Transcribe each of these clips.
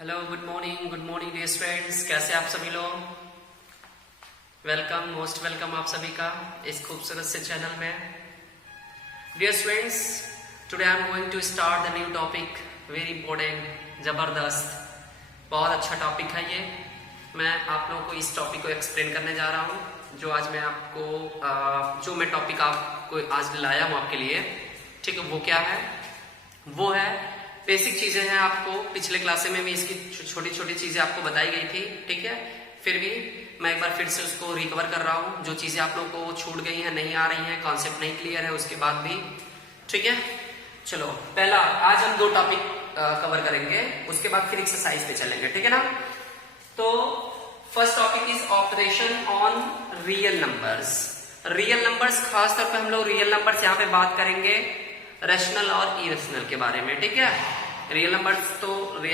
Hello, good morning dear students. कैसे आप सभी लोग? वेलकम, मोस्ट वेलकम आप सभी का इस खूबसूरत से चैनल में। Dear students, today I am going to start the new topic, very important, जबरदस्त, बहुत अच्छा टॉपिक है ये। मैं आप लोगों को इस टॉपिक को एक्सप्लेन करने जा रहा हूँ, जो आज मैं आपको जो मैं टॉपिक आपको आज लाया हूँ आपके लिए, ठीक है। वो क्या है? वो है बेसिक चीजें हैं। आपको पिछले क्लास में भी इसकी छोटी छोटी चीजें आपको बताई गई थी, ठीक है। फिर भी मैं एक बार फिर से उसको रिकवर कर रहा हूँ। जो चीजें आप लोगों को छूट गई हैं, नहीं आ रही हैं, कॉन्सेप्ट नहीं क्लियर है, उसके बाद भी, ठीक है। चलो, पहला आज हम 2 टॉपिक कवर करेंगे, उसके बाद फिर एक्सरसाइज पे चलेंगे, ठीक है ना। तो first topic is operation on real numbers. Real numbers, खासतौर पर हम लोग रियल नंबर्स यहाँ पे बात करेंगे रैशनल और इरेशनल के बारे में, ठीक है। रियल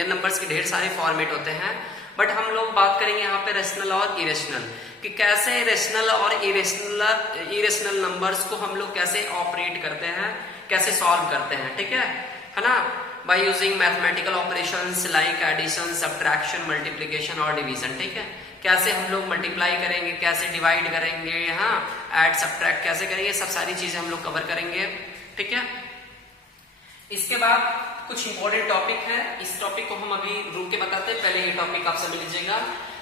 नंबर्स के ढेर सारे फॉर्मेट होते हैं, बट हम लोग बात करेंगे यहाँ पे रैशनल और इरेशनल, कि कैसे रैशनल और इरेशनल नंबर्स को हम लोग कैसे ऑपरेट करते हैं, कैसे सॉल्व करते हैं, ठीक है ना। By using mathematical operations like addition, subtraction, multiplication और डिवीजन, ठीक है। कैसे हम लोग मल्टीप्लाई करेंगे, कैसे डिवाइड करेंगे, हाँ, ऐड सब्ट्रैक्ट कैसे करेंगे, सब सारी चीजें हम लोग कवर करेंगे, ठीक है। इसके बाद कुछ इंपॉर्टेंट टॉपिक है, इस टॉपिक को हम अभी रुक के बताते हैं। पहले ये टॉपिक आप समझ लीजिएगा,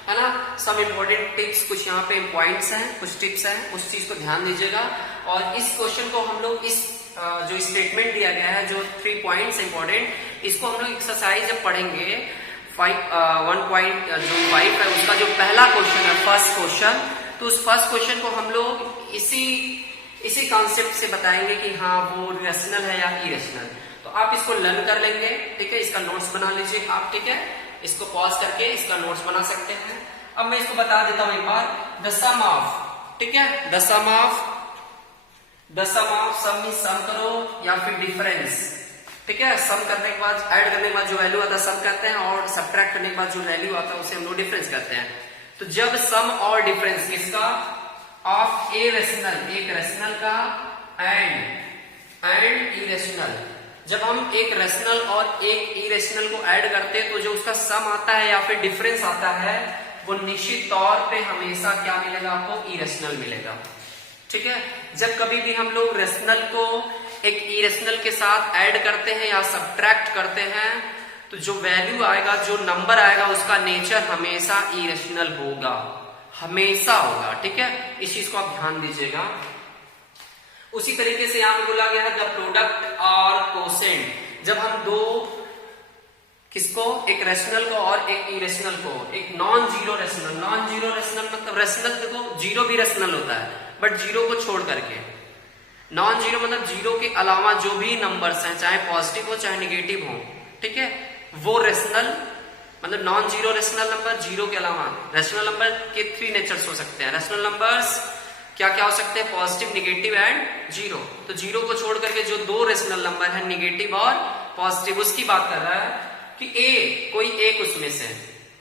है ना। सम इंपॉर्टेंट टिप्स, कुछ यहाँ पे पॉइंट्स हैं, कुछ टिप्स हैं, उस चीज को ध्यान दीजिएगा। और इस क्वेश्चन को हम लोग इस जो स्टेटमेंट दिया गया है, जो 3 पॉइंट्स इंपॉर्टेंट, इसको हम लोग एक्सरसाइज जब पढ़ेंगे 1.5 है, उसका जो पहला क्वेश्चन है, फर्स्ट क्वेश्चन, तो उस फर्स्ट क्वेश्चन को हम लोग इसी कॉन्सेप्ट से बताएंगे कि हाँ वो रैशनल है या इरेशनल। तो आप इसको लर्न कर लेंगे, ठीक है। इसका नोट्स बना लीजिए आप, ठीक है। इसको पॉज करके इसका नोट्स बना सकते हैं। अब मैं इसको बता देता हूं एक बार। द सम ऑफ, ठीक है, the sum of sum means sum करो या फिर डिफरेंस, ठीक है। सम करने के बाद, ऐड करने के बाद जो वैल्यू आता है सम करते हैं, और सब्ट्रैक्ट करने के बाद जो वैल्यू आता है उसे हम लोग डिफरेंस करते हैं। तो जब सम और डिफरेंस किसका, ऑफ ए रैशनल, एक रैशनल का, एंड इरेशनल, जब हम एक रैशनल और एक इरेशनल को ऐड करते हैं तो जो उसका सम आता है या फिर डिफरेंस आता है, वो निश्चित तौर पे हमेशा क्या मिलेगा आपको, इरेशनल मिलेगा, ठीक है। जब कभी भी हम लोग रैशनल को एक इरेशनल के साथ ऐड करते हैं या सब्ट्रैक्ट करते हैं, तो जो वैल्यू आएगा, जो नंबर आएगा, उसका नेचर हमेशा इरेशनल होगा, हमेशा होगा, ठीक है। इस चीज को आप ध्यान दीजिएगा। उसी तरीके से यहां बोला गया है द प्रोडक्ट और कोसेंट, जब हम दो किसको, एक रैशनल को और एक इरेशनल को, एक नॉन जीरो रैशनल मतलब रैशनल, देखो जीरो भी रैशनल होता है, बट जीरो को छोड़ करके, नॉन जीरो मतलब जीरो के अलावा जो भी नंबर्स हैं, चाहे पॉजिटिव हो चाहे निगेटिव हो, ठीक है, वो रैशनल मतलब non zero rational number, zero के अलावा रैशनल नंबर के 3 नेचर्स हो सकते हैं। रैशनल नंबर्स क्या क्या हो सकते हैं, पॉजिटिव, निगेटिव एंड जीरो। तो जीरो को छोड़ करके जो 2 रैशनल नंबर है, निगेटिव और पॉजिटिव, उसकी बात कर रहा है कि कोई एक उसमें से,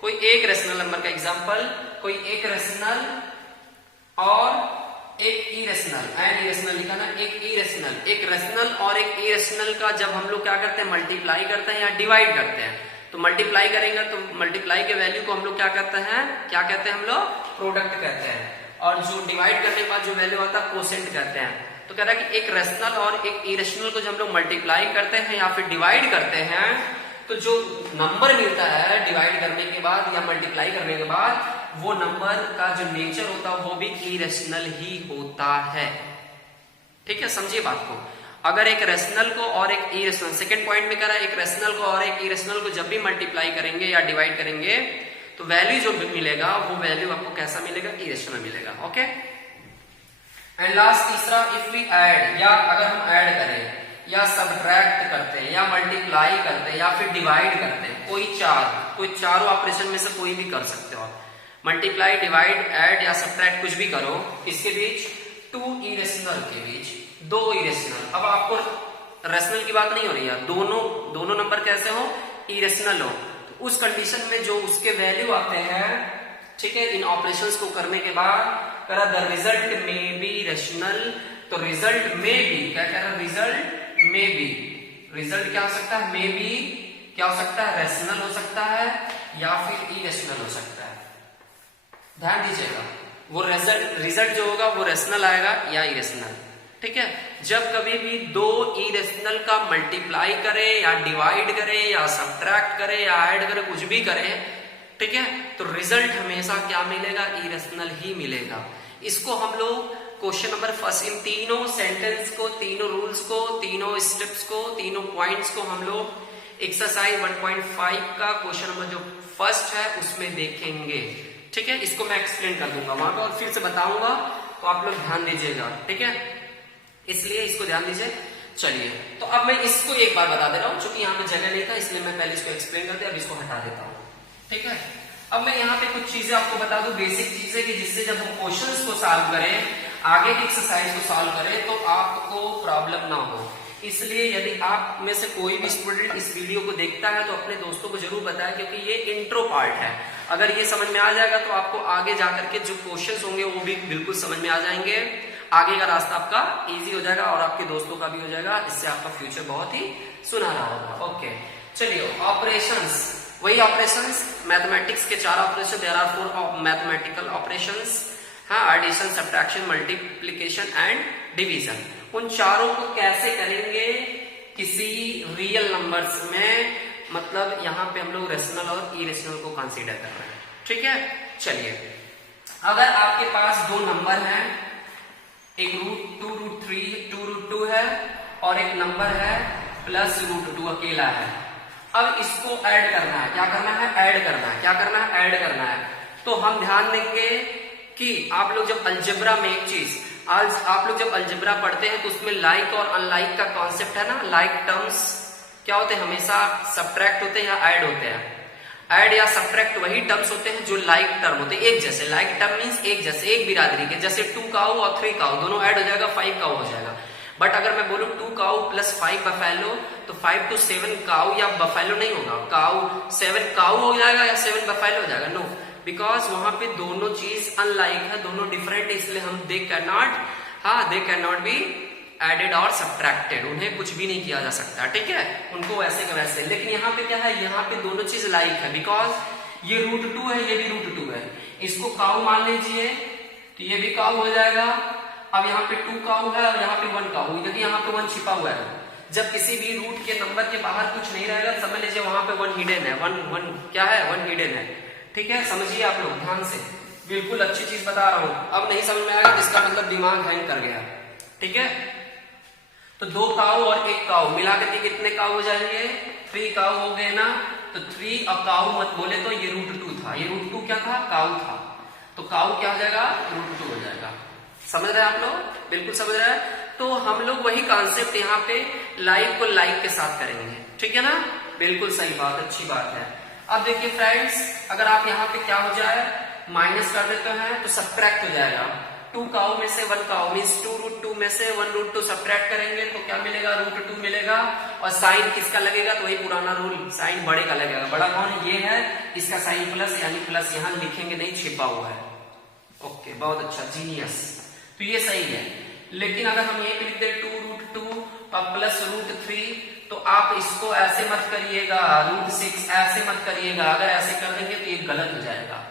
कोई एक रैशनल नंबर का एग्जांपल, कोई एक रैशनल और एक इरेशनल, एंड इरेशनल लिखा ना, एक रैशनल और एक इरेशनल का जब हम लोग क्या करते हैं, मल्टीप्लाई करते हैं या डिवाइड करते हैं, तो मल्टीप्लाई करेंगे तो मल्टीप्लाई के वैल्यू को हम लोग क्या कहते हैं हम लोग प्रोडक्ट कहते हैं, और जो डिवाइड करने के बाद जो वैल्यू आता है कोसेंट कहते हैं। तो कह रहा है कि एक रैशनल और एक इरेशनल को जब हम लोग मल्टीप्लाई करते हैं या फिर डिवाइड करते हैं, तो जो नंबर मिलता है डिवाइड करने के बाद या मल्टीप्लाई करने के बाद, वो नंबर का जो नेचर होता है वो भी इरेशनल ही होता है, ठीक है। समझिए बात को। अगर एक रैशनल को और एक इरेशनल, सेकंड पॉइंट में कह रहा है एक रैशनल को और एक इरेशनल को जब भी मल्टीप्लाई करेंगे या डिवाइड करेंगे, तो वैल्यू जो मिलेगा वो वैल्यू आपको कैसा मिलेगा, इरेशनल मिलेगा, ओके। एंड लास्ट तीसरा, इफ वी ऐड, या अगर हम ऐड करें या सब्ट्रैक्ट करते हैं या मल्टीप्लाई करते हैं या फिर डिवाइड करते हैं, कोई चारों ऑपरेशन में से कोई भी कर सकते हो आप, मल्टीप्लाई, डिवाइड, ऐड या सब्ट्रैक्ट, कुछ भी करो, इसके बीच 2 इरेशनल के बीच 2 इरेशनल, अब आपको रैशनल की बात नहीं हो रही है, दोनों नंबर कैसे हो, इरेशनल हो, तो उस कंडीशन में जो उसके वैल्यू आते हैं, ठीक है, इन ऑपरेशंस को करने के बाद करा द रिजल्ट में बी रैशनल, तो रिजल्ट में भी क्या कह रहा है, रिजल्ट क्या हो सकता है, मे बी क्या हो सकता है, रेशनल हो सकता है या फिर इरेशनल हो सकता है। ध्यान दीजिएगा, वो रिजल्ट जो होगा वो रेशनल आएगा या इरेशनल। ठीक है, जब कभी भी दो इरेशनल का मल्टीप्लाई करे या डिवाइड करे या सब्ट्रैक्ट करे या ऐड करे, कुछ भी करे, ठीक है, तो रिजल्ट हमेशा क्या मिलेगा, इरेशनल ही मिलेगा। इसको हम लोग क्वेश्चन नंबर फर्स्ट, इन तीनों सेंटेंस को, तीनों रूल्स को, तीनों स्टेप्स को, तीनों पॉइंट्स को हम लोग एक्सरसाइज 1.5 का क्वेश्चन नंबर जो फर्स्ट है उसमें देखेंगे। ठीक है, इसको मैं एक्सप्लेन कर दूंगा वहां पे और फिर से बताऊंगा, तो आप लोग ध्यान दीजिएगा। ठीक है, इसलिए इसको ध्यान दीजिए। चलिए, तो अब मैं इसको एक बार बता दे रहा हूं, क्योंकि यहाँ पे जगह नहीं था इसलिए मैं पहले इसको एक्सप्लेन कर दिया, अब इसको हटा देता हूँ। ठीक है, अब मैं यहाँ पे कुछ चीजें आपको बता दूं, बेसिक चीजें, कि जिससे जब हम क्वेश्चंस को सॉल्व करें, आगे की एक्सरसाइज को सॉल्व करें, तो आपको प्रॉब्लम ना हो। इसलिए यदि आप में से कोई भी स्टूडेंट इस वीडियो को देखता है तो अपने दोस्तों को जरूर बताएं, क्योंकि ये इंट्रो पार्ट है। अगर ये समझ में आ जाएगा तो आपको आगे जाकर के जो क्वेश्चंस होंगे वो भी बिल्कुल समझ में आ जाएंगे। आगे का रास्ता आपका इजी हो जाएगा और आपके दोस्तों का भी हो जाएगा। इससे आपका फ्यूचर बहुत ही सुनहरा होगा। ओके, चलिए, ऑपरेशंस, वही ऑपरेशंस, मैथमेटिक्स के 4 operation, there are 4 mathematical operations, हाँ, addition, subtraction, multiplication and division. उन चारों को कैसे करेंगे किसी रियल नंबर्स में, मतलब यहाँ पे हम लोग रेशनल और इरेशनल को कंसीडर कर रहे हैं। ठीक है, चलिए, अगर आपके पास दो नंबर हैं, एक √2 √3 2 √2 है और एक नंबर है प्लस √2 अकेला है। अब इसको ऐड करना है, क्या करना है, ऐड करना है, क्या करना है, ऐड करना है। तो हम ध्यान देंगे कि आप लोग जब अलजेब्रा में एक चीज, आज आप लोग जब अलजेब्रा पढ़ते हैं तो उसमें लाइक और अनलाइक का कॉन्सेप्ट है ना। लाइक टर्म्स क्या होते हैं, हमेशा सब्ट्रैक्ट होते हैं या ऐड होते हैं। ऐड या सब्ट्रैक्ट वही टर्म्स होते हैं जो लाइक टर्म होते हैं, एक जैसे। लाइक टर्म मीन्स एक जैसे, एक बिरादरी के, जैसे 2 काऊ और 3 काऊ दोनों ऐड हो जाएगा, 5 काऊ हो जाएगा। बट अगर मैं बोलूं 2 काऊ प्लस 5 बफेलो, तो 5 to 7 काऊ या बफेलो नहीं होगा, काऊ 7 काऊ हो जाएगा या 7 बफेलो हो जाएगा। नो, बिकॉज वहां पे दोनों चीज अनलाइक है, दोनों डिफरेंट है, इसलिए हम they can not be added और सब्ट्रैक्टेड, उन्हें कुछ भी नहीं किया जा सकता। ठीक है, उनको वैसे का वैसे। लेकिन यहाँ पे क्या है, यहाँ पे दोनों चीज लाइक है, बिकॉज ये √2 है, ये भी √2 है। इसको काऊ मान लीजिए तो ये भी काऊ हो जाएगा। अब यहाँ पे 2 काऊ है और यहाँ पे 1 काऊ, क्योंकि यहाँ पे 1 छिपा हुआ है। जब किसी भी रूट के नंबर के बाहर कुछ नहीं रहेगा, समझ लीजिए वहां पे 1 हिडन है, 1 क्या है, 1 हिडन है। ठीक है, समझिए आप लोग ध्यान से, बिल्कुल अच्छी चीज बता रहा हूं। अब नहीं समझ में आएगा तो इसका मतलब दिमाग हैंग कर गया। ठीक है, तो 2 काऊ और 1 काऊ मिलाकर के कितने काऊ हो जाएंगे, 3 काऊ हो गए ना। तो 3 और काऊ मत बोले तो ये √2 था, ये √2 क्या था, काऊ था। तो काऊ क्या हो जाएगा, √2 हो जाएगा। समझ रहे हैं आप लोग, बिल्कुल समझ रहे हैं। तो हम लोग वही कॉन्सेप्ट यहाँ पे लाइक को लाइक के साथ करेंगे। ठीक है ना, बिल्कुल सही बात, अच्छी बात है। अब देखिए फ्रेंड्स, अगर आप यहाँ पे क्या हो जाए, माइनस कर देते हैं तो सब्ट्रैक्ट हो जाएगा। 2 काऊ में से 1 काऊ मीन्स 2 √2 में से 1 √2 सब्ट्रैक्ट करेंगे तो क्या मिलेगा, √2 मिलेगा। और साइन किसका लगेगा, तो वही पुराना रूल, साइन बड़े का लगेगा। बड़ा कौन, ये है, इसका साइन प्लस, यानी प्लस यहाँ लिखेंगे नहीं, छिपा हुआ है। ओके, बहुत अच्छा, जीनियस। तो ये सही है। लेकिन अगर हम ये लिख दे 2 √2 और प्लस √3, तो आप इसको ऐसे मत करिएगा, √6 ऐसे मत करिएगा। अगर ऐसे कर देंगे तो ये गलत हो जाएगा।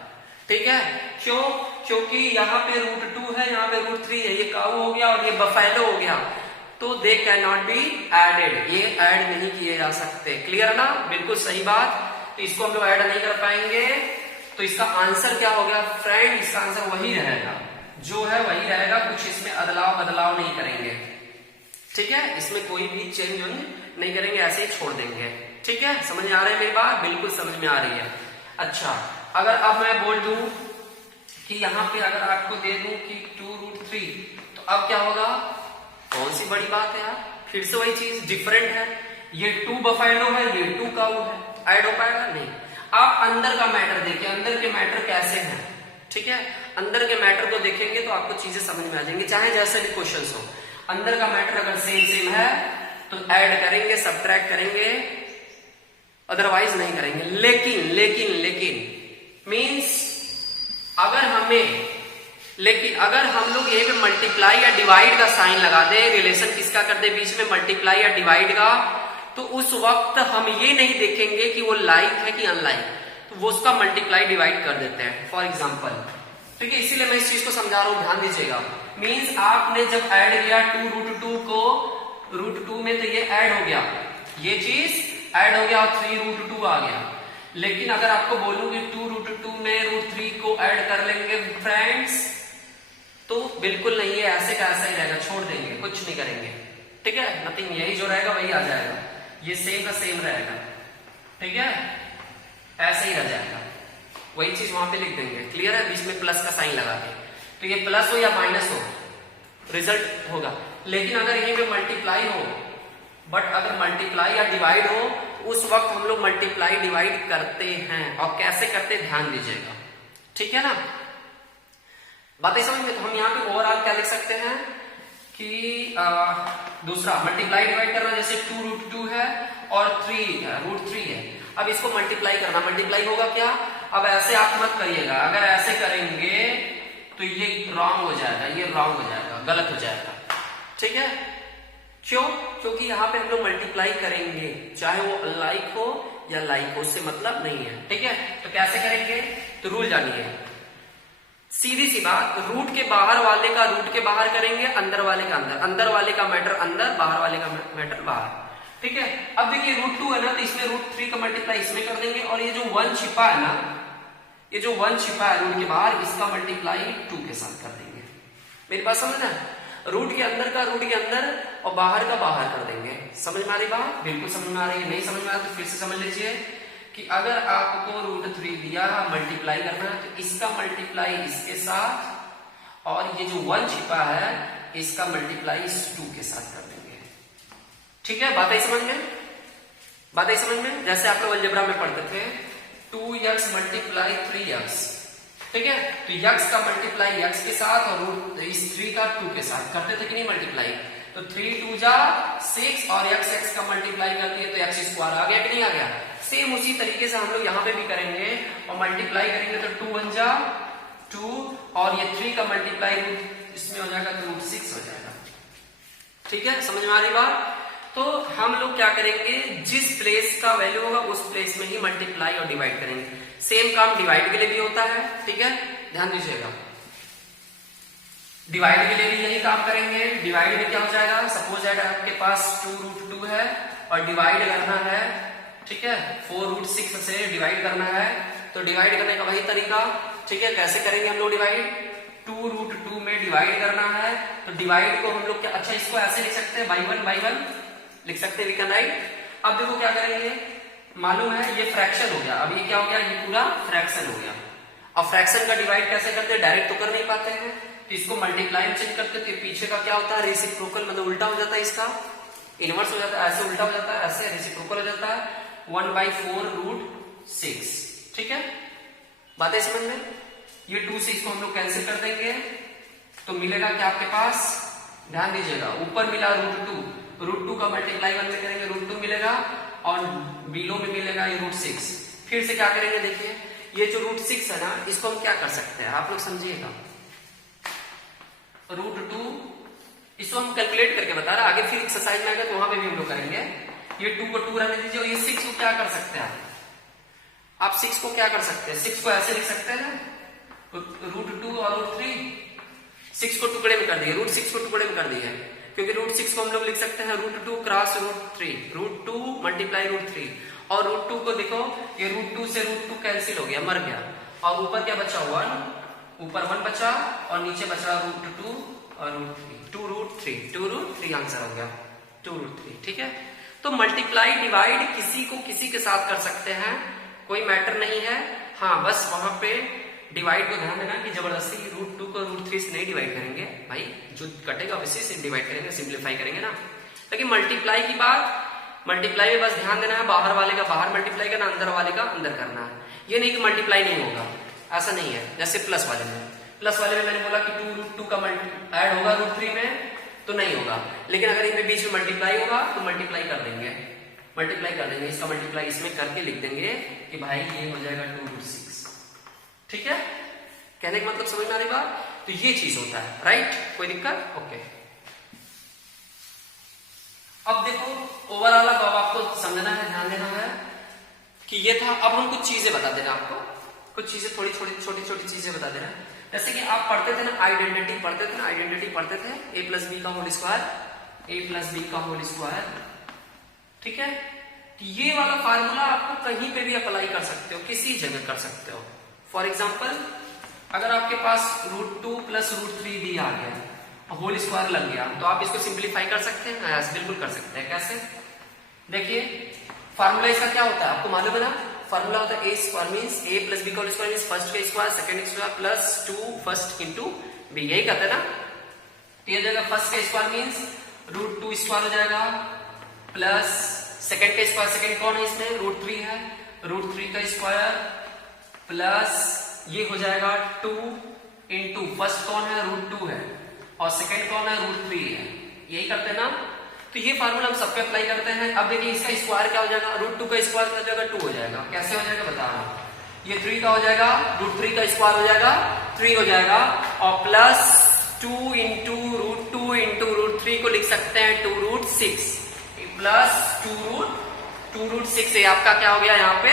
ठीक है, क्यों, क्योंकि यहाँ पे √2 है, यहाँ पे √3 है, ये काऊ हो गया और ये बफेलो हो गया, तो they can not be added, ये ऐड नहीं किए जा सकते। क्लियर ना, बिल्कुल सही बात। तो इसको हम लोग ऐड नहीं कर पाएंगे। तो इसका आंसर क्या हो गया फ्रेंड, इसका आंसर वही रहेगा, जो है वही रहेगा, कुछ इसमें अदलाव बदलाव नहीं करेंगे। ठीक है, इसमें कोई भी चेंज नहीं करेंगे, ऐसे ही छोड़ देंगे। ठीक है, समझ में आ रही है मेरी बात, बिल्कुल समझ में आ रही है। अच्छा, अगर अब मैं बोल दूं कि यहाँ पे अगर आपको दे दूं कि 2 √3, तो अब क्या होगा, कौन सी बड़ी बात है यार, फिर से वही चीज, डिफरेंट है। ये 2 बफेलो है, ये 2 काऊ है, ऐड हो पाएगा नहीं। आप अंदर का मैटर देखिए, अंदर के मैटर कैसे हैं। ठीक है, अंदर के मैटर को देखेंगे तो आपको चीजें समझ में आ जाएंगी, चाहे जैसे भी क्वेश्चन हो। अंदर का मैटर अगर सेम है तो ऐड करेंगे, सब्ट्रैक्ट करेंगे, अदरवाइज नहीं करेंगे। लेकिन मीन्स अगर हम लोग यही पे मल्टीप्लाई या डिवाइड का साइन लगा दे, रिलेशन किसका कर दे बीच में, मल्टीप्लाई या डिवाइड का, तो उस वक्त हम ये नहीं देखेंगे कि वो लाइक है कि अनलाइक, तो वो उसका मल्टीप्लाई डिवाइड कर देते हैं फॉर एग्जाम्पल। ठीक है, इसीलिए मैं इस चीज को समझा रहा हूं, ध्यान दीजिएगा। मीन्स आपने जब ऐड किया 2√2 को √2 में, तो ये ऐड हो गया, ये चीज ऐड हो गया और 3√2 आ गया। लेकिन अगर आपको बोलूं कि 2√2 में √3 को ऐड कर लेंगे फ्रेंड्स, तो बिल्कुल नहीं है, ऐसे का ऐसा ही रहेगा, छोड़ देंगे, कुछ नहीं करेंगे। ठीक है, नथिंग, यही जो रहेगा वही आ जाएगा, ये सेम का सेम रहेगा। ठीक है, ऐसे ही रह जाएगा, वही चीज वहां पे लिख देंगे। क्लियर है, बीच में प्लस का साइन लगा के, तो ये प्लस हो या माइनस हो रिजल्ट होगा। लेकिन अगर यहीं पे मल्टीप्लाई हो, बट अगर मल्टीप्लाई या डिवाइड हो, उस वक्त हम लोग मल्टीप्लाई डिवाइड करते हैं। और कैसे करते हैं ध्यान दीजिएगा। ठीक है ना, बातें समझ में। तो हम यहाँ पे ओवरऑल क्या लिख सकते हैं कि दूसरा मल्टीप्लाई डिवाइड करना, जैसे 2√2 है और 3 है, √3 है। अब इसको मल्टीप्लाई करना, मल्टीप्लाई होगा क्या, अब ऐसे आप मत करिएगा, अगर ऐसे करेंगे तो ये रॉन्ग हो जाएगा, ये रॉन्ग हो जाएगा, गलत हो जाएगा। ठीक है, क्यों? क्योंकि यहाँ पे हम लोग मल्टीप्लाई करेंगे, चाहे वो अनलाइक हो या लाइक हो, उससे मतलब नहीं है। ठीक है, तो कैसे करेंगे, तो रूल जानिए, सीधी सी बात, रूट के बाहर वाले का रूट के बाहर करेंगे, अंदर वाले का अंदर, अंदर वाले का मैटर अंदर, बाहर वाले का मैटर बाहर। ठीक है, अब देखिए √2 है ना, तो इसमें √3 का मल्टीप्लाई इसमें कर देंगे, और ये जो 1 छिपा है ना, ये जो 1 छिपा है रूट के बाहर, इसका मल्टीप्लाई 2 के साथ कर देंगे। मेरी बात समझ ना, रूट के अंदर का रूट के अंदर और बाहर का बाहर कर देंगे। समझ में आ रही बात? बिल्कुल समझ में आ रही है। नहीं समझ में आ रही तो फिर से समझ लीजिए कि अगर आपको √3 दिया, मल्टीप्लाई करना है, तो इसका मल्टीप्लाई इसके साथ, और ये जो 1 छिपा है इसका मल्टीप्लाई इस 2 के साथ कर देंगे। ठीक है, बात आई समझ में? बात आई समझ में? जैसे आप लोग अलजेब्रा में पढ़ते थे 2x मल्टीप्लाई 3x। ठीक है, तो x का मल्टीप्लाई x के साथ और इस 3 का 2 के साथ करते थे कि नहीं मल्टीप्लाई, तो 3 2 जा 6 और x का मल्टीप्लाई कर दिए तो x² आ गया कि नहीं आ गया। सेम उसी तरीके से हम लोग यहाँ पे भी करेंगे और मल्टीप्लाई करेंगे, तो 2 1 जा 2 और ये 3 का मल्टीप्लाई इसमें हो जाएगा तो √6 हो जाएगा। ठीक है, समझ में आ रही बात? तो हम लोग क्या करेंगे, जिस प्लेस का वैल्यू होगा उस प्लेस में ही मल्टीप्लाई और डिवाइड करेंगे। सेम काम डिवाइड के लिए भी होता है। ठीक है, ध्यान दीजिएगा, डिवाइड के लिए भी यही काम करेंगे। डिवाइड में क्या हो जाएगा, सपोज अगर आपके पास 2√2 है और डिवाइड करना है, ठीक है, 4√6 से डिवाइड करना है, तो डिवाइड करने का वही तरीका। ठीक है, कैसे करेंगे हम लोग डिवाइड, 2√2 में डिवाइड करना है, तो डिवाइड को हम लोग क्या, अच्छा इसको ऐसे लिख सकते हैं, बाई वन लिख सकते हैं, वी कैन राइट। अब देखो क्या करेंगे, मालूम है ये फ्रैक्शन हो गया, अब ये क्या हो गया, ये पूरा फ्रैक्शन हो गया। अब फ्रैक्शन का डिवाइड कैसे करते हैं, डायरेक्ट तो कर नहीं पाते हैं, तो इसको मल्टीप्लाई में चेंज करते, तो पीछे का क्या होता है, रेसिप्रोकल, मतलब उल्टा हो जाता है, इसका इनवर्स हो जाता है, ऐसे उल्टा हो जाता है, ऐसे रेसिप्रोकल हो जाता है, 1/4√6। ठीक है, बातें समझ में? ये 2 से इसको हम लोग कैंसिल कर देंगे, तो मिलेगा क्या आपके पास, ध्यान दीजिएगा, ऊपर मिला √2 का मल्टीप्लाई 1 में करेंगे, √2 मिलेगा, और बिलो में मिलेगा ये √6। फिर से क्या करेंगे, देखिए ये जो √6 है ना, इसको हम क्या कर सकते हैं, आप लोग समझिएगा, √2 इसको हम कैलकुलेट करके बता रहे, आगे फिर एक्सरसाइज में आएगा तो वहां पे भी हम लोग करेंगे। ये 2 को 2 रहने दीजिए, और ये 6 को क्या कर सकते हैं आप 6 को क्या कर सकते हैं, 6 को ऐसे लिख सकते हैं ना, √2 और √3, 6 को टुकड़े में कर दिए, √6 को टुकड़े में कर दिए, क्योंकि √6 को हम लोग लिख सकते हैं √2 क्रॉस √3, √2 मल्टीप्लाई √3, और √2 को देखो ये √2 से √2 कैंसिल हो गया, मर गया, और ऊपर क्या बचा, 1, ऊपर 1 बचा, और नीचे बचा √2 और √3, 2√3 आंसर हो गया, 2√3। ठीक है, तो मल्टीप्लाई डिवाइड किसी को किसी के साथ कर सकते हैं, कोई मैटर नहीं है। हाँ, बस वहां पे डिवाइड को ध्यान देना कि जबरदस्ती √2 को √3 से नहीं डिवाइड करेंगे भाई, जो कटेगा उसी से डिवाइड करेंगे, सिंप्लीफाई करेंगे ना। लेकिन मल्टीप्लाई की बात, मल्टीप्लाई में बस ध्यान देना है, बाहर वाले का बाहर मल्टीप्लाई करना, अंदर वाले का अंदर करना है। ये नहीं कि मल्टीप्लाई नहीं होगा, ऐसा नहीं है। जैसे प्लस वाले में मैंने बोला कि 2√2 का ऐड होगा √3 में, तो नहीं होगा, लेकिन अगर इनमें बीच में मल्टीप्लाई होगा तो मल्टीप्लाई कर देंगे, इसका मल्टीप्लाई इसमें करके लिख देंगे कि भाई ये हो जाएगा 2√6। ठीक है, कहने का मतलब समझ में आ रही बात? तो ये चीज होता है, राइट? कोई दिक्कत? ओके। अब देखो ओवरऑल अब आपको समझना है, ध्यान देना है कि ये था। अब हम कुछ चीजें बता देना आपको, कुछ चीजें थोड़ी छोटी छोटी चीजें बता देना। जैसे कि आप पढ़ते थे ना आइडेंटिटी पढ़ते थे ए प्लस बी का होल स्क्वायर, ठीक है। ये वाला फार्मूला आपको कहीं पे भी अप्लाई कर सकते हो, किसी जगह कर सकते हो। फॉर एग्जाम्पल अगर आपके पास √2 + √3 भी आ गया, होल स्क्वायर लग गया, तो आप इसको सिंप्लीफाई कर सकते हैं। यस, बिल्कुल कर सकते हैं। कैसे? देखिए फार्मूला इसका क्या होता है आपको मालूम है ना? फार्मूला होता है a² मींस a + b का होल स्क्वायर मींस फर्स्ट का स्क्वायर सेकंड का square plus 2 first into b, यही कहते हैं ना। ये जगह फर्स्ट का स्क्वायर मींस √2 स्क्वायर हो जाएगा प्लस सेकंड का स्क्वायर, सेकंड कौन है इसमें? √3 है, √3 का स्क्वायर प्लस ये हो जाएगा 2 इंटू फर्स्ट कौन है? √2 है और सेकंड कौन है? √3 है। यही करते हैं ना। तो ये फार्मूला हम सब पे अप्लाई करते हैं। अब देखिए इसका स्क्वायर क्या हो जाएगा? √2 का स्क्वायर क्या हो जाएगा? 2 हो जाएगा। कैसे हो जाएगा बता रहा हूं। ये 3 का हो जाएगा, √3 का स्क्वायर हो जाएगा 3 हो जाएगा और प्लस 2 इंटू √2 इंटू √3 को लिख सकते हैं 2√6 प्लस 2√6। ये आपका क्या हो गया? यहाँ पे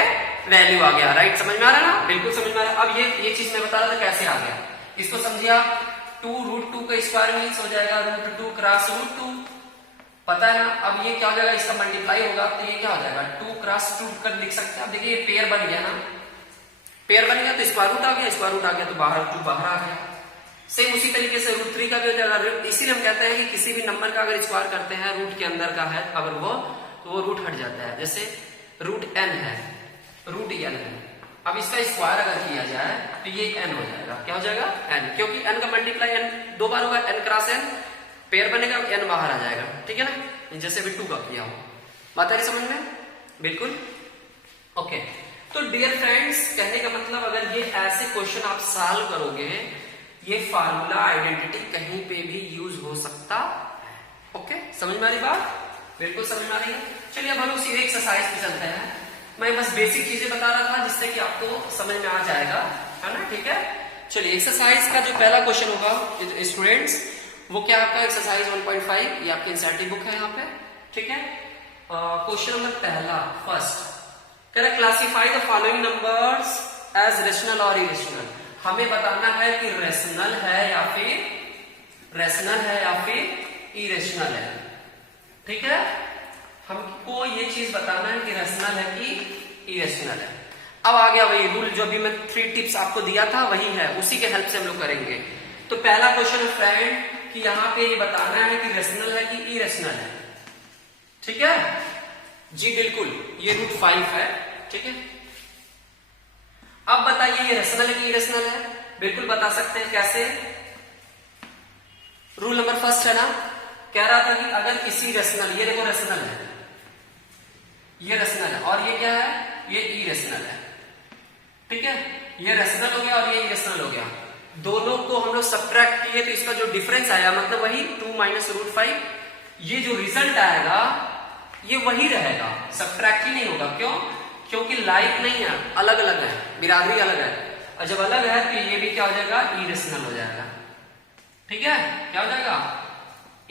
वैल्यू आ गया। राइट, समझ में आ रहा है ना? बिल्कुल समझ में आ रहा है। अब ये चीज मैं बता रहा था कैसे आ गया, इसको समझिए आप। 2√2 का स्क्वायर मीन्स हो जाएगा √2 क्रॉस √2, पता है ना। अब ये क्या हो जाएगा? इसका मल्टीप्लाई होगा तो ये क्या हो जाएगा? 2 क्रॉस 2 कर लिख सकते हैं। अब देखिए ये पेयर बन गया ना, पेयर बन गया तो स्क्वायर रूट आ गया, स्क्वायर रूट आ गया तो बाहर 2 बाहर आ गया। सेम उसी तरीके से √3 का भी हो जाएगा। इसीलिए हम कहते हैं कि किसी भी नंबर का अगर स्क्वायर करते हैं रूट के अंदर का है अगर वो, तो वो रूट हट जाता है। जैसे √n है, √n है, अब इसका स्क्वायर अगर किया जाए तो ये n हो जाएगा। क्या हो जाएगा? n, क्योंकि n का मल्टीप्लाई n 2 बार होगा, n क्रॉस n पेयर बनेगा, n बाहर आ जाएगा। ठीक है ना, जैसे भी 2 का किया हो। बात आ रही समझ में? बिल्कुल ओके। तो डियर फ्रेंड्स, कहने का मतलब अगर ये ऐसे क्वेश्चन आप सॉल्व करोगे, ये फार्मूला आइडेंटिटी कहीं पे भी यूज हो सकता है। ओके, समझ में आ रही बात? बिल्कुल समझ में आ रही है। चलिए अब हम लोग सीधे एक्सरसाइज पे चलते हैं। मैं बस बेसिक चीजें बता रहा था जिससे कि आपको समझ में आ जाएगा, है ना? ठीक है, चलिए एक्सरसाइज का जो पहला क्वेश्चन होगा स्टूडेंट्स, वो क्या आपका एक्सरसाइज 1.5, ये आपकी एनसीईआरटी बुक है यहाँ पे। ठीक है, क्वेश्चन नंबर पहला फर्स्ट कह रहा classify the following numbers as rational और इरेशनल। हमें बताना है कि रेशनल है या फिर इरेशनल है। ठीक है, हमको ये चीज बताना है कि रेशनल है कि इरेशनल है। अब आ गया वही रूल जो अभी मैं 3 टिप्स आपको दिया था, वही है, उसी के हेल्प से हम लोग करेंगे। तो पहला क्वेश्चन है फ्रेंड कि यहाँ पे ये बताना है कि रेशनल है कि इरेशनल है। ठीक है जी, बिल्कुल, ये √5 है। ठीक है, अब बताइए ये रेशनल है कि इरेशनल है? बिल्कुल बता सकते हैं। कैसे? रूल नंबर फर्स्ट है ना, कह रहा था कि अगर किसी रेशनल, ये देखो रेशनल है, ये रेशनल है और ये क्या है? ये इरेशनल है। ठीक है, ये रेशनल हो गया और ये इरेशनल हो गया। दोनों को हम लोग सब्ट्रैक्ट किए तो इसका जो डिफरेंस आया, मतलब वही 2 - √5, ये जो रिजल्ट आएगा ये वही रहेगा, सब्ट्रैक्ट ही नहीं होगा। क्यों? क्योंकि लाइक नहीं है, अलग अलग है, बिरादरी अलग है, और जब अलग है तो ये भी क्या हो जाएगा? इरेशनल हो जाएगा। ठीक है, क्या हो जाएगा?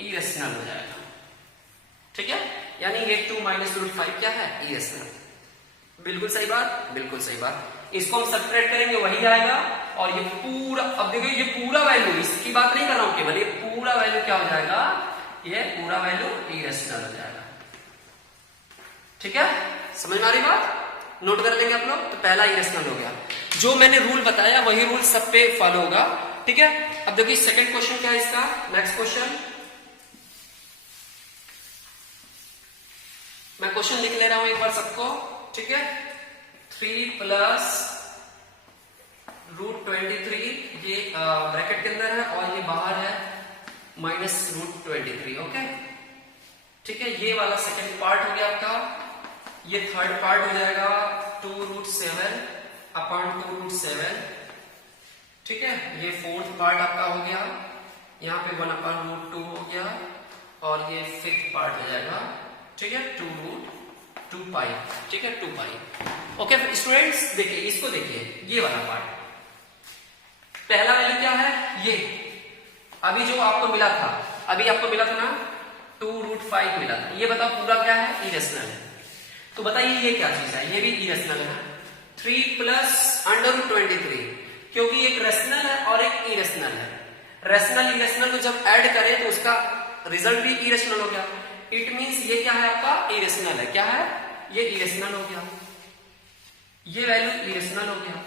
इरेशनल हो जाएगा। ठीक है, यानी ये 2 - √5 क्या है? इरेशनल। बिल्कुल सही बात, बिल्कुल सही बात। इसको हम सब्ट्रैक्ट करेंगे वही आएगा, और ये पूरा, अब देखिए ये पूरा वैल्यू, इसकी बात नहीं कर रहा हूं केवल, ये पूरा वैल्यू क्या हो जाएगा? ये पूरा वैल्यू इरेशनल हो जाएगा। ठीक है, समझ में आ रही बात? नोट कर लेंगे आप लोग। तो पहला इरेशनल हो गया, जो मैंने रूल बताया वही रूल सब पे फॉलो होगा। ठीक है, अब देखिए सेकंड क्वेश्चन क्या है इसका। नेक्स्ट क्वेश्चन, मैं क्वेश्चन लिख ले रहा हूं एक बार सबको। ठीक है, 3 + √23, ये ब्रैकेट के अंदर है और ये बाहर है -√23। ओके, ठीक है, ये वाला सेकंड पार्ट हो गया आपका। ये थर्ड पार्ट हो जाएगा 2√7 अपॉन 2√7। ठीक है, ये फोर्थ पार्ट आपका हो गया, यहाँ पे 1/√2 हो गया, और ये फिफ्थ पार्ट हो जाएगा। ठीक है, 2√2π। ठीक है, 2π। ओके स्टूडेंट्स, देखिए इसको, देखिए ये वाला पार्ट, पहला वैल्यू क्या है? ये अभी जो आपको मिला था, अभी आपको मिला था ना 2√5 मिला था। ये बताओ पूरा क्या है, इरेशनल है। तो बताइए ये क्या चीज है, ये भी इरेशनल है। 3 प्लस √23, क्योंकि एक रेशनल है और एक इरेशनल है। रेशनल इरेशनल को जब ऐड करें तो उसका रिजल्ट भी इरेशनल हो गया। इट मींस ये क्या है आपका, इरेशनल है। क्या है, ये इरेशनल हो गया, ये वैल्यू इरेशनल हो गया।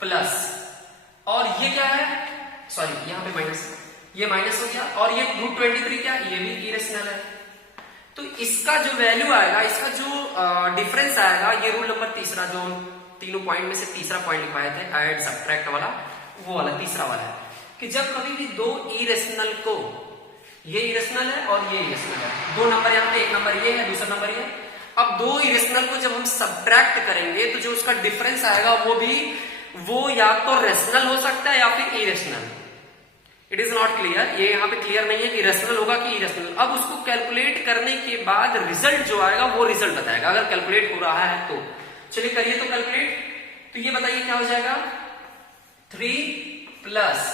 प्लस और ये क्या है, सॉरी यहां पे माइनस, ये माइनस हो गया। और ये √23 क्या, ये भी इरेशनल है। तो इसका जो वैल्यू आएगा, इसका जो डिफरेंस आएगा, ये रूल नंबर तीसरा जो हम तीनों पॉइंट में से तीसरा पॉइंट लिखवाए थे, ऐड सब्ट्रैक्ट वाला, वो वाला तीसरा वाला है कि जब कभी भी दो इरेशनल को, ये इरेशनल है और ये इरेशनल है, दो नंबर यहाँ पे, एक नंबर ये है, दूसरा नंबर ये। अब दो इरेशनल को जब हम सब्ट्रैक्ट करेंगे तो जो उसका डिफरेंस आएगा वो या तो रेशनल हो सकता है या फिर irrational. It is not clear, ये यहाँ पे क्लियर नहीं है कि रेशनल होगा कि इरेशनल। अब उसको कैलकुलेट करने के बाद रिजल्ट जो आएगा वो रिजल्ट बताएगा, अगर कैलकुलेट हो रहा है तो। चलिए करिए तो कैलकुलेट। तो ये बताइए क्या हो जाएगा, 3 प्लस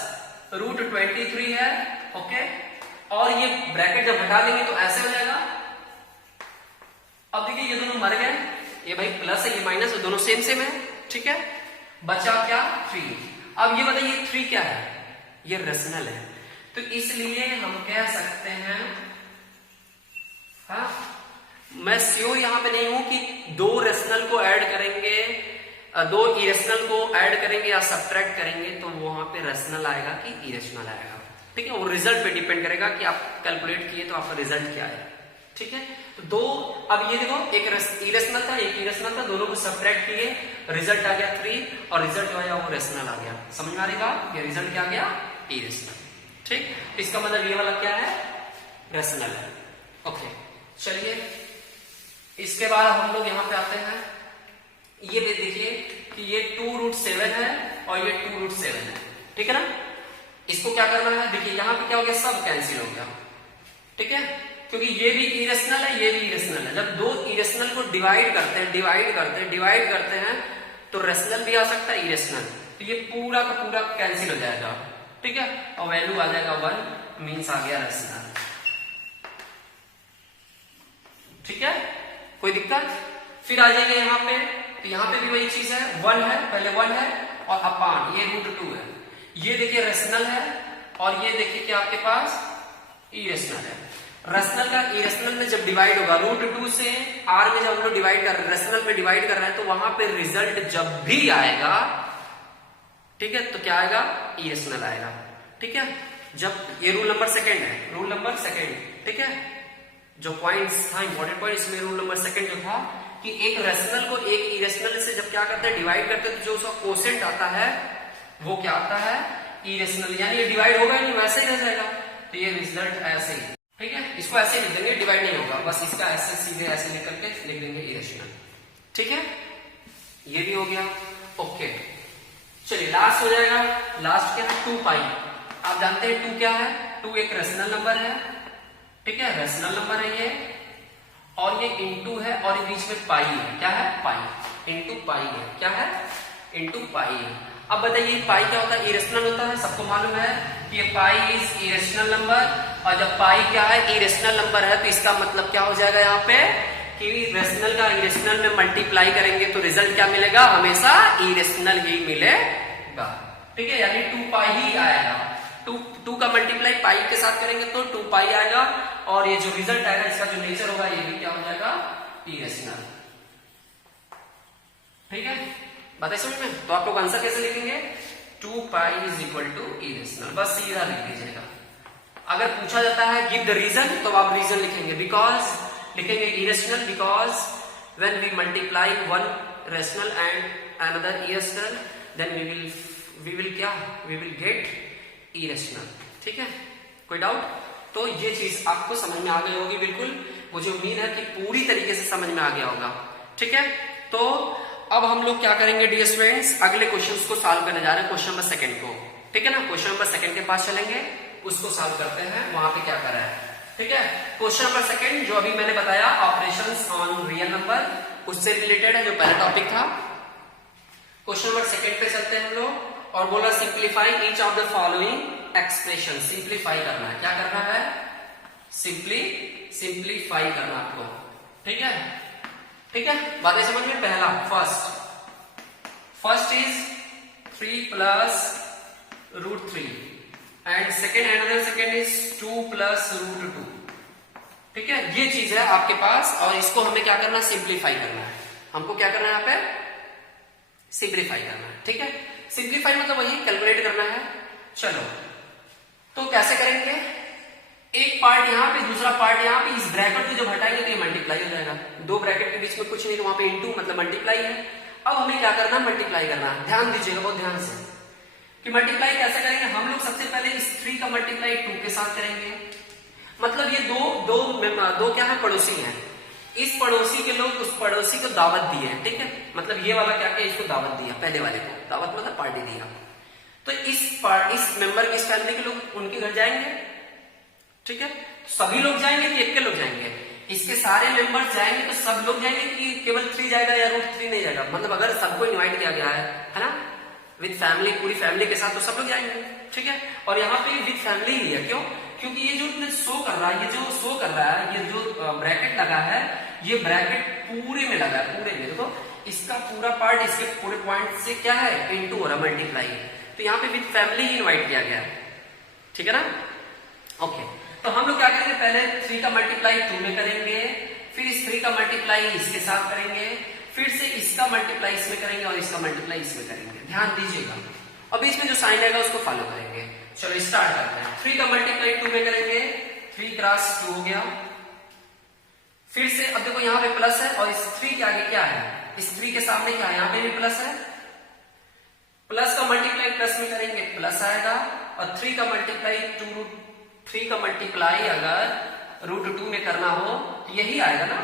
√23 है, ओके। और ये ब्रैकेट जब हटा देंगे तो ऐसे हो जाएगा। अब देखिए ये दोनों मर गए, ये भाई प्लस है, ये माइनस है, दोनों सेम सेम है, ठीक है। बचा क्या, 3। अब ये बताइए 3 क्या है, ये रेशनल है। तो इसलिए हम कह सकते हैं, हाँ मैं श्योर यहां पे नहीं हूं कि दो रेशनल को ऐड करेंगे, दो इरेशनल को ऐड करेंगे या सब्ट्रैक्ट करेंगे तो वहां पे रेशनल आएगा कि इरेशनल आएगा, ठीक है। वो रिजल्ट पे डिपेंड करेगा कि आप कैलकुलेट किए तो आपका रिजल्ट क्या है, ठीक है। तो दो, अब ये देखो एक इरेशनल था एक इरेशनल था, दोनों को सब्ट्रैक्ट किए, रिजल्ट आ गया 3 और रिजल्ट जो आया वो रेशनल आ गया। समझ में आ रहा है, ये रिजल्ट क्या आ गया, इरेशनल, ठीक। इसका मतलब ये वाला क्या है, रेशनल है, ओके। चलिए इसके बाद हम लोग यहां पे आते हैं, ये देखिए कि ये 2√7 है और ये 2√7 है, ठीक है ना। इसको क्या करना है, देखिए यहां पे क्या हो गया, सब कैंसिल हो गया, ठीक है, क्योंकि ये भी इरेशनल है, ये भी इरेशनल है। जब दो इरेशनल को डिवाइड करते हैं तो रेशनल भी आ सकता है, इरेशनल, तो ये पूरा का पूरा कैंसिल हो जाएगा, ठीक है। और वैल्यू आ जाएगा 1, मीन्स आ गया रेशनल, ठीक है, कोई दिक्कत। फिर आ जाएगा यहाँ पे, तो यहाँ पे भी वही चीज है, 1 है, पहले 1 है और अपान ये √2 है। ये देखिए रेशनल है और ये देखिए कि आपके पास इरेशनल है। रेशनल का इरेशनल में जब डिवाइड होगा, √2 से r में जब हम लोग डिवाइड कर रहे हैं, रेशनल में डिवाइड कर रहे हैं, तो वहां पे रिजल्ट जब भी आएगा, ठीक है, तो क्या आएगा, इरेशनल आएगा, ठीक है। जब ये रूल नंबर सेकंड है, रूल नंबर सेकंड, ठीक है, जो पॉइंट्स था इंपॉर्टेंट पॉइंट, इसमें रूल नंबर सेकंड जो था कि एक रेशनल को एक इरेशनल से जब क्या करते हैं, डिवाइड करते हैं, तो जो उसका कोसेंट आता है वो क्या आता है, इरेशनल, यानी ये डिवाइड होगा नहीं, वैसे ही रह जाएगा। तो ये रिजल्ट ऐसे ही, ठीक है, इसको ऐसे ही लिख देंगे, डिवाइड नहीं होगा, बस इसका ऐसे सीधे ऐसे लिख करके लिख देंगे इरेशनल, ठीक है। ये भी हो गया, ओके। चलिए लास्ट हो जाएगा, लास्ट क्या है, 2π। आप जानते हैं 2 क्या है, 2 एक रेशनल नंबर है, ठीक है, रेशनल नंबर है ये, और ये इनटू है और ये बीच में पाई है, क्या है, पाई, इनटू पाई है, क्या है, इनटू पाई है। अब बताइए पाई क्या होता है, इरेशनल होता है, सबको मालूम है कि ये पाई इज इरेशनल नंबर, और जब पाई क्या है, इरेशनल नंबर है, तो इसका मतलब क्या हो जाएगा यहाँ पे कि रेशनल का इरेशनल में मल्टीप्लाई करेंगे तो रिजल्ट क्या मिलेगा, हमेशा इरेशनल ही मिलेगा, ठीक है, यानी 2π ही आएगा। 2 का मल्टीप्लाई पाई के साथ करेंगे तो 2π आएगा, और ये जो रिजल्ट आएगा इसका जो नेचर होगा ये भी क्या हो जाएगा, इरेशनल, ठीक है, बताइए समझ में। तो आप लोग आंसर कैसे लिखेंगे, 2π = इरेशनल, बस सीधा लिख दीजिएगा। अगर पूछा जाता है गिव द रीजन, तो आप रीजन लिखेंगे, बिकॉज लिखेंगे irrational, because when we multiply one rational and another irrational then we will get irrational, ठीक है, कोई डाउट। तो ये चीज आपको समझ में आ गई होगी बिल्कुल, मुझे उम्मीद है कि पूरी तरीके से समझ में आ गया होगा, ठीक है। तो अब हम लोग क्या करेंगे डियर स्टूडेंट्स, अगले क्वेश्चन को सॉल्व करने जा रहे हैं, क्वेश्चन नंबर 2 को, ठीक है ना। क्वेश्चन नंबर 2 के पास चलेंगे, उसको सॉल्व करते हैं, वहां पे क्या कर रहा है, ठीक है। क्वेश्चन नंबर 2 जो अभी मैंने बताया ऑपरेशंस ऑन रियल नंबर, उससे रिलेटेड है, जो पहला टॉपिक था। क्वेश्चन नंबर 2 पे चलते हैं हम लोग, और बोला simplify each of the following expression, simplify करना है, क्या करना है, सिंप्लीफाई करना आपको, ठीक है, ठीक है, बातें समझ में। पहला first is 3 plus √3 and second is 2 plus √2, ठीक है। ये चीज है आपके पास और इसको हमें क्या करना है, सिंप्लीफाई करना है। हमको क्या करना है यहाँ पे, सिंप्लीफाई करना है, ठीक है। सिंप्लीफाई मतलब वही कैलकुलेट करना है। चलो तो कैसे करेंगे, एक पार्ट यहाँ पे दूसरा पार्ट यहाँ पे, इस ब्रैकेट को जब हटाएंगे तो ये मल्टीप्लाई हो जाएगा। दो ब्रैकेट के बीच में कुछ नहीं तो वहां पे इनटू मतलब मल्टीप्लाई है। अब हमें क्या करना है, मल्टीप्लाई करना है। ध्यान दीजिएगा बहुत ध्यान से कि मल्टीप्लाई कैसे करेंगे। हम लोग सबसे पहले इस 3 का मल्टीप्लाई 2 के साथ करेंगे। मतलब ये दो क्या है, पड़ोसी हैं। इस पड़ोसी के लोग उस पड़ोसी को दावत दिए हैं, ठीक है। मतलब ये वाला क्या किया, इसको दावत दिया, पहले वाले को दावत मतलब पार्टी दिया। तो इस मेंबर की, इस फैमिली के लोग उनके घर जाएंगे, ठीक है। सभी लोग जाएंगे कि एक के लोग जाएंगे, इसके सारे मेंबर्स जाएंगे तो सब लोग जाएंगे कि केवल 3 जाएगा या √3 नहीं जाएगा। मतलब अगर सबको इनवाइट किया गया है ना, विद फैमिली, पूरी फैमिली के साथ, तो सब लोग जाएंगे, ठीक है। और यहाँ पे विद फैमिली ही है, क्यों, क्योंकि ये जो शो कर रहा है, ये जो ब्रैकेट लगा है, ये ब्रैकेट पूरे में लगा है, पूरे में। देखो इसका पूरा पार्ट इसके पूरे पॉइंट से क्या है, इनटू हो रहा, मल्टीप्लाई। तो यहाँ पे विद फैमिली ही इनवाइट किया गया है, ठीक है ना। ओके, तो हम लोग क्या करेंगे, पहले 3 का मल्टीप्लाई 2 में करेंगे, फिर इस 3 का मल्टीप्लाई इसके साथ करेंगे, फिर से इसका मल्टीप्लाई इसमें करेंगे और इसका मल्टीप्लाई इसमें करेंगे। ध्यान दीजिएगा और बीच में जो साइन रहेगा उसको फॉलो करेंगे। चलो स्टार्ट करते हैं। 3 का मल्टीप्लाई 2 में करेंगे, 3 क्रॉस 2 हो गया। फिर से अब देखो यहाँ पे प्लस है और इस 3 के आगे क्या है, इस 3 के सामने क्या है, यहाँ पे भी प्लस है। प्लस का मल्टीप्लाई प्लस में करेंगे, प्लस आएगा। और 3 का मल्टीप्लाई 3 का मल्टीप्लाई अगर √2 में करना हो तो यही आएगा ना,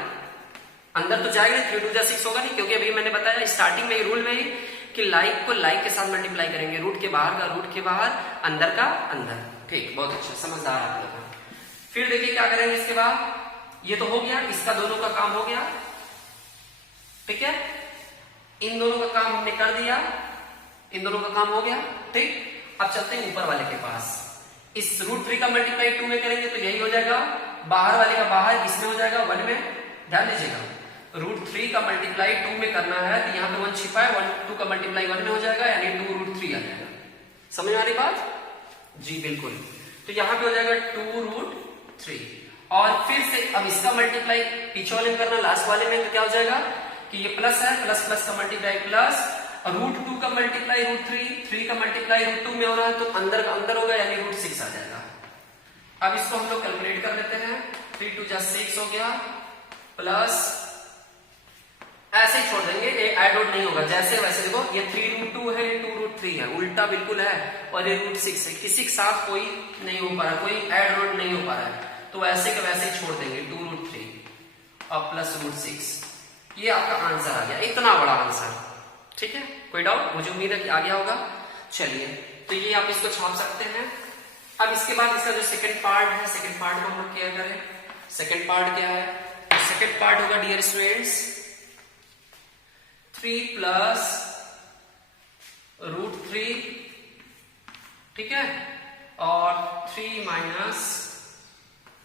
अंदर तो जाएगा, 3 2 6 होगा नहीं, क्योंकि अभी मैंने बताया स्टार्टिंग में रूल में ही कि लाइक को लाइक के साथ मल्टीप्लाई करेंगे, रूट के बाहर का रूट के बाहर, अंदर का अंदर। ठीक, बहुत अच्छा, समझदार आप लोग। फिर देखिए क्या करेंगे इसके बाद, ये तो हो गया, इसका दोनों का काम हो गया, ठीक है। इन दोनों का काम हमने कर दिया, इन दोनों का काम हो गया, ठीक। अब चलते हैं ऊपर वाले के पास। इस √3 का मल्टीप्लाई 2 में करेंगे तो यही हो जाएगा, बाहर वाले का बाहर, इसमें हो जाएगा 1 में। ध्यान दीजिएगा, √3 का मल्टीप्लाई 2 में करना है तो यहाँ पे 1 छिपा है, 2 का मल्टीप्लाई 1 में हो जाएगा, यानी 2√3 आ जाएगा। समझ में आ रही बात? जी बिल्कुल। तो यहाँ पे हो जाएगा 2√3। और फिर से अब इसका मल्टीप्लाई पीछे वाले में करना, लास्ट वाले में, तो क्या हो जाएगा कि ये प्लस है, प्लस प्लस का मल्टीप्लाई प्लस, √2 का मल्टीप्लाई √3, 3 का मल्टीप्लाई √2 में हो रहा है तो अंदर का अंदर होगा, यानी √6 आ जाएगा। अब इसको हम लोग कैलकुलेट कर लेते हैं। 3 2 6 हो गया, प्लस ऐसे ही छोड़ देंगे, ये ऐड आउट नहीं होगा, जैसे वैसे। देखो ये 3√2 है, 2√3 है, उल्टा बिल्कुल है, और ये √6 है, किसी के साथ कोई नहीं हो पा रहा, कोई ऐड आउट नहीं हो पा रहा है, तो वैसे के वैसे ही छोड़ देंगे, 2√3 और प्लस √6। ये आपका आंसर आ गया, इतना बड़ा आंसर, ठीक है। कोई डाउट? मुझे उम्मीद है कि आ गया होगा। चलिए, तो ये आप इसको छाप सकते हैं। अब इसके बाद इसका जो सेकंड पार्ट है, सेकंड पार्ट को हम लोग क्या करें, सेकंड पार्ट क्या है, सेकंड पार्ट होगा डियर स्टूडेंट्स 3 प्लस √3, ठीक है, और 3 माइनस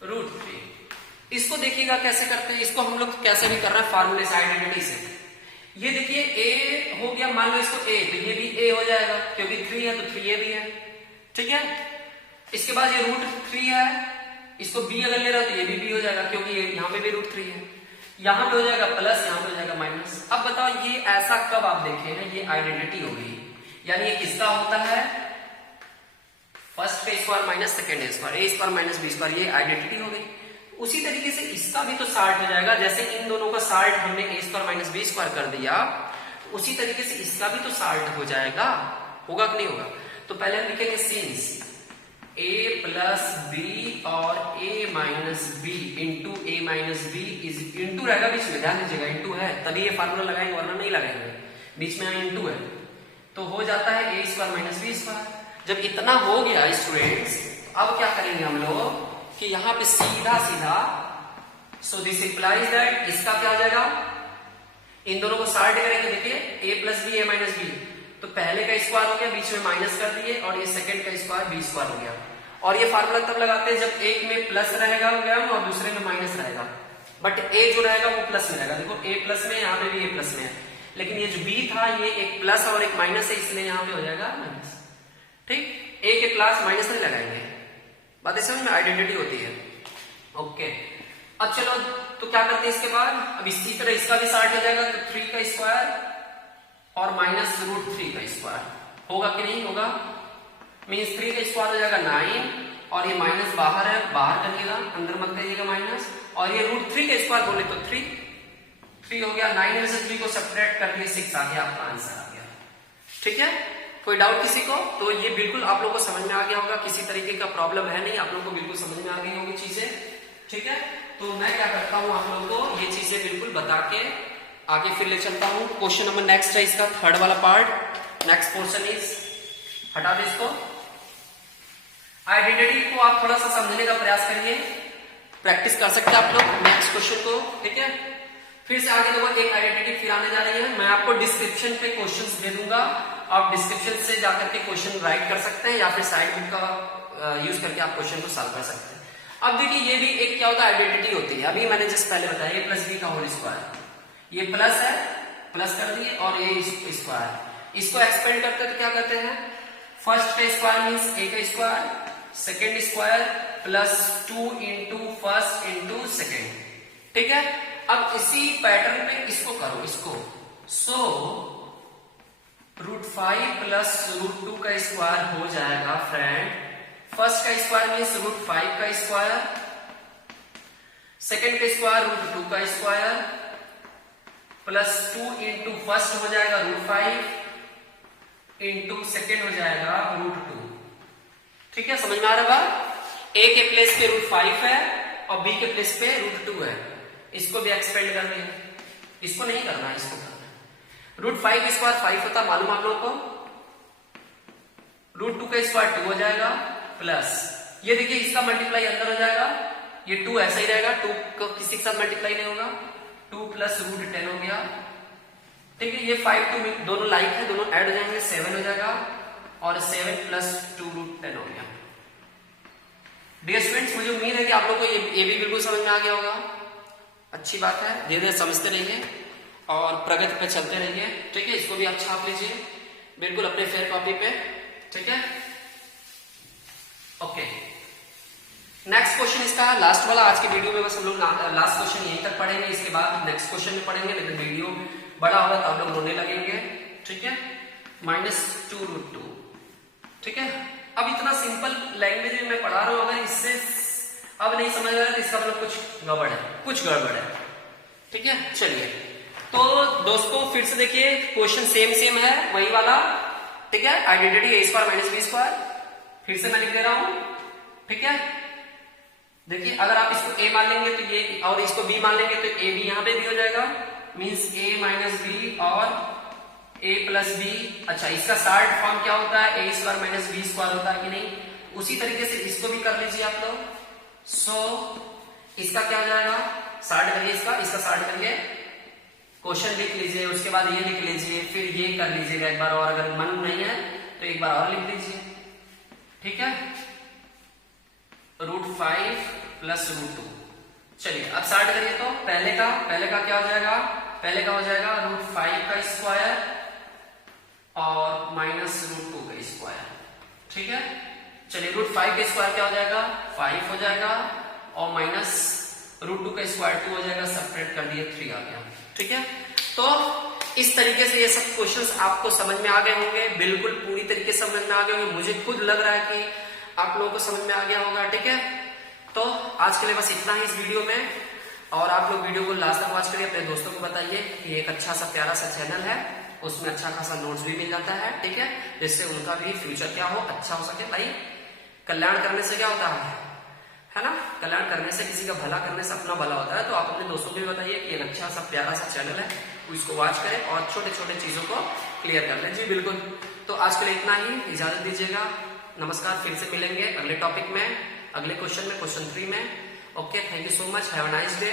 √3। इसको देखिएगा कैसे करते हैं, इसको हम लोग कैसे भी कर रहे हैं फार्मूले से, आइडेंटिटी से। ये देखिए a हो गया, मान लो इसको a, तो ये भी a हो जाएगा, क्योंकि 3 है तो 3a भी है, ठीक है। इसके बाद ये √3 है, इसको b अगर ले रहा हो तो ये भी b हो जाएगा, क्योंकि यहाँ पे भी √3 है। यहाँ पे हो जाएगा प्लस, यहाँ पे हो जाएगा माइनस। अब बताओ ये ऐसा कब आप देखे हैं, ये आइडेंटिटी हो गई, यानी ये किसका होता है, फर्स्ट का square minus second square, a square minus b square, ये आइडेंटिटी हो गई। उसी तरीके से इसका भी तो साल्ट हो जाएगा, जैसे इन दोनों का साल्ट हमने a square minus b square कर दिया, तो उसी तरीके से इसका भी तो साल्ट हो जाएगा, होगा कि नहीं होगा। तो पहले हम लिखेंगे सिंस a प्लस b और a minus b into a minus b is, into रहेगा बीच में, ध्यान दीजिएगा इंटू है, तभी ये फार्मूला लगाएंगे, वरना नहीं लगाएंगे, बीच में इंटू है, तो हो जाता है a square minus b square. जब इतना हो गया स्टूडेंट्स, अब क्या करेंगे हम लोग कि यहाँ पे सीधा सीधा, सो दिस इंप्लाइज दैट इसका क्या हो जाएगा, इन दोनों को साल्ट करेंगे। देखिए a plus B, a minus B, तो पहले का स्क्वायर हो गया, बीच में माइनस कर दिए, और ये सेकंड का स्क्वायर b स्क्वायर हो गया। और ये फार्मूला तब लगाते हैं जब एक में प्लस रहेगा और दूसरे में माइनस रहेगा, बट ए जो रहेगा वो प्लस में रहेगा। देखो ए प्लस में, यहाँ पे भी ए प्लस में है, लेकिन ये जो बी था ये एक प्लस और एक माइनस है, इसलिए यहाँ पे हो जाएगा माइनस। ठीक, ए के प्लस माइनस नहीं लगाएंगे, बात समझ में, आइडेंटिटी होती है। ओके, अब चलो तो क्या करते हैं इसके बाद, अब इसी तरह इसका भी साठ हो जाएगा, तो 3 का स्क्वायर और माइनस √3 का स्क्वायर होगा कि नहीं होगा, मीन्स 3 का स्क्वायर हो जाएगा 9 और ये माइनस बाहर है, बाहर करिएगा, अंदर मत करिएगा माइनस, और ये √3 का स्क्वायर बोले तो 3 हो गया, 9 में से 3 को सब्ट्रैक्ट कर दिए 6 आ गया, आपका आंसर आ गया। ठीक है, कोई डाउट किसी को? तो ये बिल्कुल आप लोगों को समझ में आ गया होगा, किसी तरीके का प्रॉब्लम है नहीं, आप लोगों को बिल्कुल समझ में आ गई होगी चीजें। ठीक है, तो मैं क्या करता हूँ आप लोगों को ये चीजें बिल्कुल बता के आगे फिर ले चलता हूँ। क्वेश्चन नंबर नेक्स्ट है इसका थर्ड वाला पार्ट, नेक्स्ट पोर्शन इज, हटा दे इसको। आइडेंटिटी को आप थोड़ा सा समझने का प्रयास करिए, प्रैक्टिस कर सकते हैं आप लोग नेक्स्ट क्वेश्चन को। ठीक है, फिर से आगे देखो एक आइडेंटिटी फिर आने जा रही है, मैं आपको डिस्क्रिप्शन पे क्वेश्चंस दे दूंगा, आप डिस्क्रिप्शन से जाकर के क्वेश्चन राइट कर सकते हैं या फिर साइड बुक का यूज करके आप क्वेश्चन को सॉल्व कर सकते हैं। अब देखिए ये भी एक क्या होता है, आइडेंटिटी होती है, अभी मैंने जस्ट पहले बताया, ये प्लस बी का होल स्क्वायर, ये प्लस है, प्लस कर दिए, और ये स्क्वायर, इसको एक्सपेंड करते तो क्या करते हैं, फर्स्ट का स्क्वायर मीन्स ए का square, second square plus 2 into first into second. ठीक है, अब इसी पैटर्न पे इसको करो, इसको, सो √5 प्लस √2 का स्क्वायर हो जाएगा फ्रेंड, फर्स्ट का स्क्वायर मीन्स √5 का स्क्वायर, सेकेंड का स्क्वायर √2 का स्क्वायर, प्लस 2 इंटू फर्स्ट हो जाएगा √5 इंटू सेकेंड हो जाएगा √2। ठीक है, समझ में आ रहा है? ए के प्लेस पे √5 है और बी के प्लेस पे √2 है, इसको भी एक्सपेंड कर दिया, इसको नहीं करना है, इसको करना है। √5 का स्क्वायर 5 होता, मालूम आप लोगों को, √2 का स्क्वायर 2 हो जाएगा, प्लस ये देखिए इसका मल्टीप्लाई अंदर हो जाएगा, ये 2 ऐसा ही रहेगा, 2 को किसी के साथ मल्टीप्लाई नहीं होगा, 2 प्लस √10 हो गया। ठीक है, ये 5 2 दोनों लाइक है, दोनों ऐड हो जाएंगे, 7 हो जाएगा, और 7 प्लस 2 √10 हो गया। डियर स्टूडेंट्स, मुझे उम्मीद है कि आप लोग को ये भी बिल्कुल समझ में आ गया होगा, अच्छी बात है, धीरे धीरे समझते रहिए और प्रगति पे चलते रहिए। ठीक है, इसको भी आप छाप लीजिए बिल्कुल अपने फेयर कॉपी पे। ठीक है, ओके, नेक्स्ट क्वेश्चन इसका लास्ट वाला आज की वीडियो में, बस हम लोग लास्ट क्वेश्चन यहीं तक पढ़ेंगे, इसके बाद नेक्स्ट क्वेश्चन में पढ़ेंगे, लेकिन वीडियो बड़ा होगा तो आप लोग रोने लगेंगे। ठीक है, -2 √2। ठीक है, अब इतना सिंपल लैंग्वेज में मैं पढ़ा रहा हूं, अगर इससे अब नहीं समझ रहा है तो इसका मतलब कुछ गड़बड़ है, कुछ गड़बड़ है। ठीक है, चलिए तो दोस्तों फिर से देखिए क्वेश्चन सेम है, वही वाला। ठीक है, identity a square minus B square, फिर से मैं लिख दे रहा हूं। ठीक है, देखिए अगर आप इसको a मान लेंगे तो ये, और इसको b मान लेंगे तो a भी यहां पे भी हो जाएगा, मीन्स a माइनस बी और a प्लस बी। अच्छा, इसका शार्ट फॉर्म क्या होता है, a square minus B square होता है कि नहीं, उसी तरीके से इसको भी कर लीजिए आप लोग। सो इसका क्या हो जाएगा, शार्ट करिए, इसका शार्ट करिए, क्वेश्चन लिख लीजिए, उसके बाद ये लिख लीजिए, फिर ये कर लीजिएगा एक बार, और अगर मन नहीं है तो एक बार और लिख लीजिए। ठीक है, √5 प्लस √2। चलिए अब स्टार्ट करिए, तो पहले का क्या हो जाएगा, पहले का हो जाएगा √5 का स्क्वायर और माइनस √2 का स्क्वायर। ठीक है, चलिए √5 का स्क्वायर क्या हो जाएगा, 5 हो जाएगा, और माइनस √2 का स्क्वायर 2 हो जाएगा, सब्ट्रैक्ट कर दिए 3 आ गया। ठीक है, तो इस तरीके से ये सब क्वेश्चंस आपको समझ में आ गए होंगे, बिल्कुल पूरी तरीके से समझ में आ गए होंगे, मुझे खुद लग रहा है कि आप लोगों को समझ में आ गया होगा। ठीक है, तो आज के लिए बस इतना ही इस वीडियो में, और आप लोग वीडियो को लास्ट तक वॉच करिए, अपने दोस्तों को बताइए कि एक अच्छा सा प्यारा सा चैनल है, उसमें अच्छा खासा नोट्स भी मिल जाता है। ठीक है, जिससे उनका भी फ्यूचर क्या हो, अच्छा हो सके। भाई कल्याण करने से क्या होता है ना, कल्याण करने से, किसी का भला करने से अपना भला होता है। तो आप अपने दोस्तों को भी बताइए कि एक अच्छा सा प्यारा सा चैनल है, उसको वॉच करें और छोटे छोटे चीजों को क्लियर कर लें। जी बिल्कुल, तो आज के लिए इतना ही, इजाजत दीजिएगा, नमस्कार। फिर से मिलेंगे अगले टॉपिक में, अगले क्वेश्चन में, क्वेश्चन 3 में। Okay, thank you so much, have a nice day.